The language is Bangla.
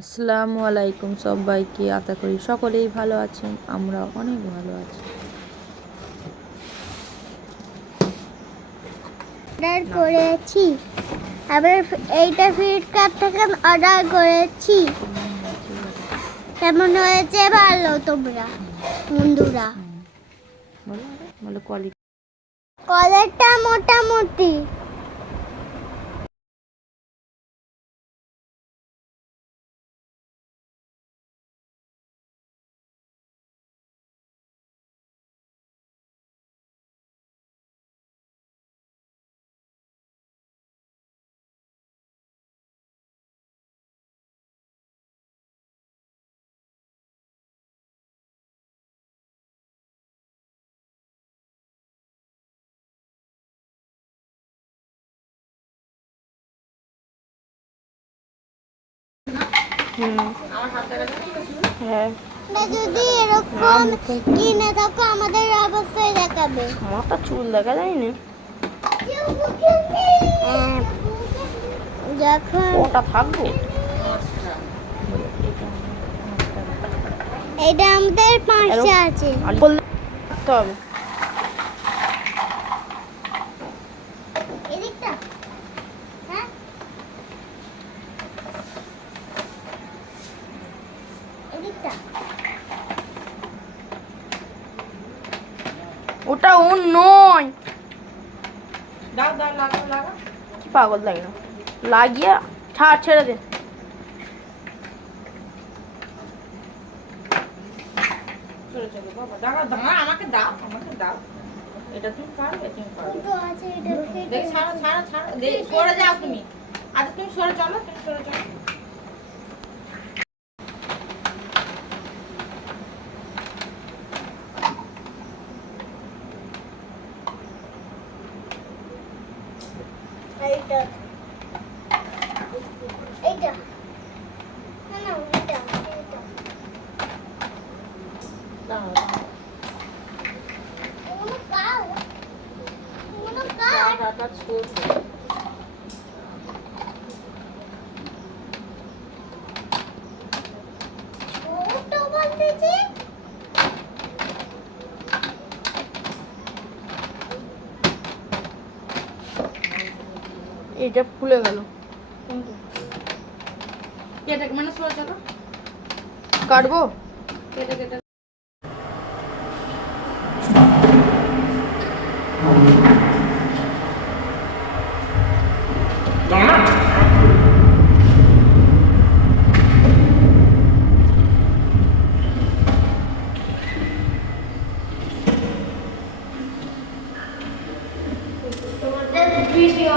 আসসালামু আলাইকুম সবাইকে, আশা করি সকলেই ভালো আছেন। আমরা অনেক ভালো আছি। অর্ডার করেছি। আবার এইটা ফ্লিপকার্ট থেকে অর্ডার করেছি। কেমন হয়েছে ভালো তোমরা বন্ধুরা? বলো বলো কোয়ালিটি। কলারটা মোটামুটি। হ্যাঁ, যদি এরকম কিনে থাকো আমাদের অবশ্যই দেখাবে। মাথা চুল দেখা যায় না। যখন ওটা থাকবো। এটা আমাদের 5টা আছে। বলতে হবে। এদিকটা হ্যাঁ এদিকটা ওটা ও নয়। দাও দাও লাগাও লাগাও। কি পাগল লাগে না, লাগিয়ে ছেড়ে দে। চলো চলো বাবা দাও দাও আমাকে দাও এটা তুমি পারবে দুটো আছে এটা দেখ ছাড়ো ছাড়ো ছাড়ো সরে যাও তুমি। আচ্ছা তুমি সরে চলো এইটা এইটা না না এইটা এইটা দাও এগুলো কার এগুলো কার টাটা ছোট ছোট বলতেছি। এটা খুলে গেল। কেটে মানে সরে চলো কাটবো। কেটে কেটে তোমাদের ভিডিও